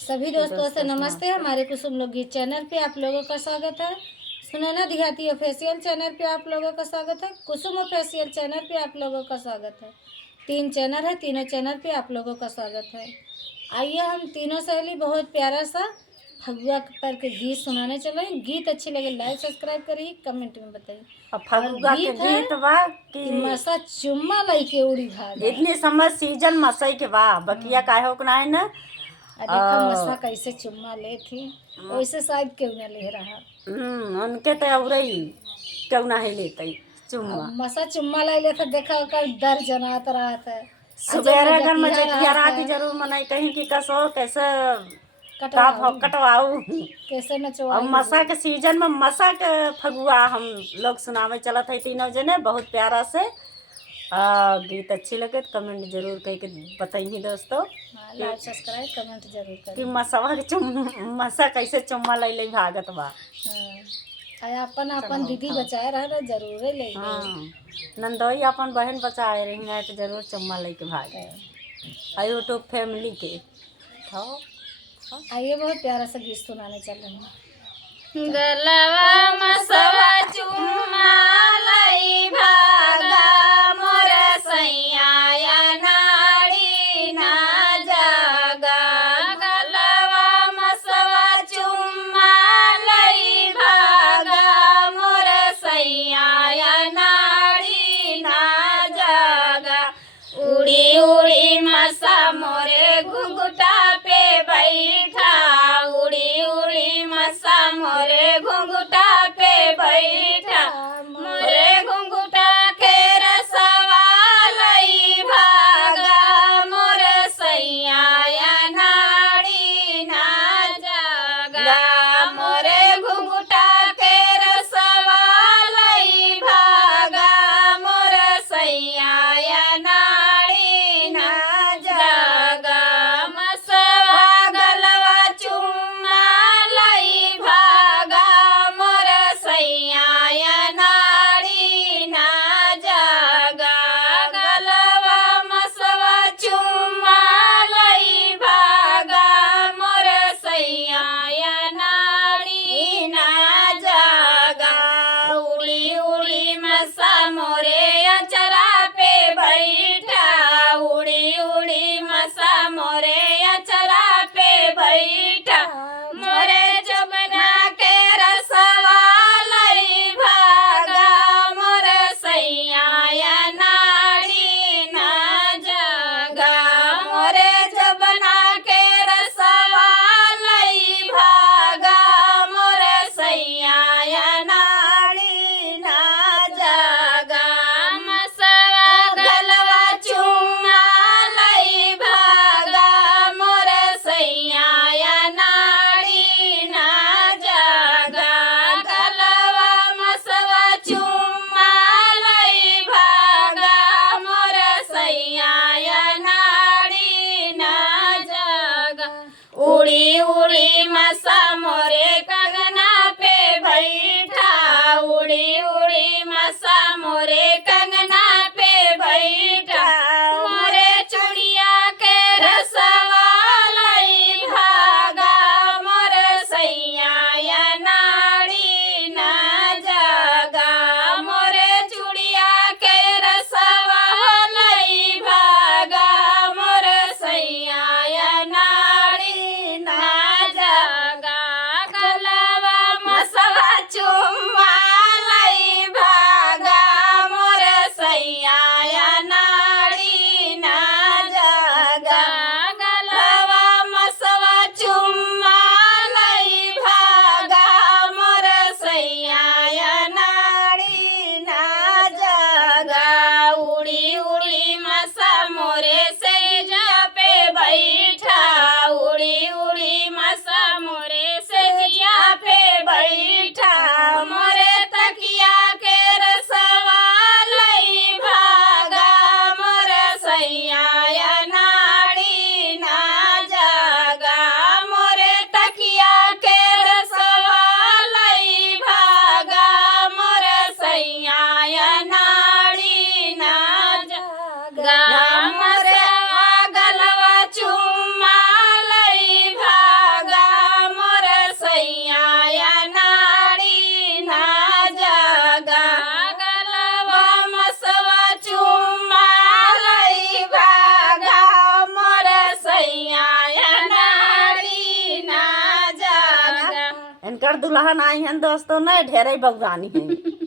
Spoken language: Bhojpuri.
सभी दोस्तों से नमस्ते। हमारे कुसुम लोकगीत चैनल पे आप लोगों का स्वागत है। सुनैना देहाती ऑफिशियल चैनल पे आप लोगों का स्वागत है। कुसुम ऑफिशियल चैनल पे आप लोगों का स्वागत है। 3 चैनल है, तीनों चैनल पे आप लोगों का स्वागत है। आइए हम तीनों सहेली बहुत प्यारा सा फगुआ पर के गीत सुनाने चले। गीत अच्छे लगे लाइक सब्सक्राइब करिए, कमेंट में बताइए। और गीत है कि मसा चुम्मा लइके उड़ी भागा। इतनी समझ सीजन मसई के बा बकिया काहे होकना है ना। देखा मसा कैसे चुम्मा ले थी, वैसे शायद क्यों ना ले रहा। उनके तो औरई क्यों ना ही लेते चुम्मा। मसा चुम्मा ले लेते, देखा ओकर दर जनात रहा था। सुबेरे घर में जतिया रात जरूर मनाई कहीं कि कसो कैसे कटवाऊ कैसे नचवाऊ। और मसा के सीजन में मसा के फगुआ हम लोग सुनावे चलत है तीनों जने बहुत प्यारा से। गीत अच्छी लगे तो कमेंट जरूर कह के बताइए दोस्तों। लाइक सब्सक्राइब कमेंट जरूर करें कि मसवा के मसा कैसे चुम्मा ले भागत बा। अपन अपन दीदी बचाए रहा ना, जरूर ले। नंदोई अपन बहन बचाए रही है तो जरूर चुम्मा लेके भागे। यूट्यूब फैमिली के आइए बहुत प्यारा सा गीत सुनाने चल रहे हैं। गलवा मसवा चुम्मा लई भागा मोर सैया नाड़ी ना जागा। गलवा मसवा चुम्मा लई भागा मोर सैया नाड़ी ना जागा। उड़ी उड़ी मसा मोरे घुघुटा पे बैठा। उड़ी उड़ी मसा मोरे घुंघुटा पे बैठा। मोरे घुंघुटा के रसवा लई भागा मोर सैया नाड़ी ना जागा। मोरे घुंघुटा के रसवा लई भागा मोर सैया नाड़ी ना जागा। मसवा गलवा चुम्मा लई भागा मोर सैया नाड़ी ना जागा। गलवा मसवा चुम्मा लई भागा मोर सैया नाड़ी ना जागा। उड़ी उड़ी मसा मोरे अचरा पे बैठा। उड़ी उड़ी मसा मोरे अचरा पे बैठा। मोरे चुमना के रसवा लई भागा मोर सैया नाड़ी ना जागा। मोरे जबना के रसवा लई भागा मोर सैया नाड़ी ना जागा। मसवा गलवा चुम्मा लई भागा मोर सैया नाड़ी ना जागा। गलवा मसवा चुम्मा लई भागा मोर सैया नाड़ी ना जागा। उड़ी उड़ी मसा मोरे कंगना पे बैठा। उड़ी उड़ी मसा मोरे कंगना पे बैठा। मोरे चुड़िया के रसवा लई भागा मोर सैया नाड़ी ना जागा। मोरे चुड़िया के रसवा लई भागा मोर सैया नाड़ी ना जागा। इनकर दुल्हन आई हैं दोस्तों ने ढेरे बगवानी है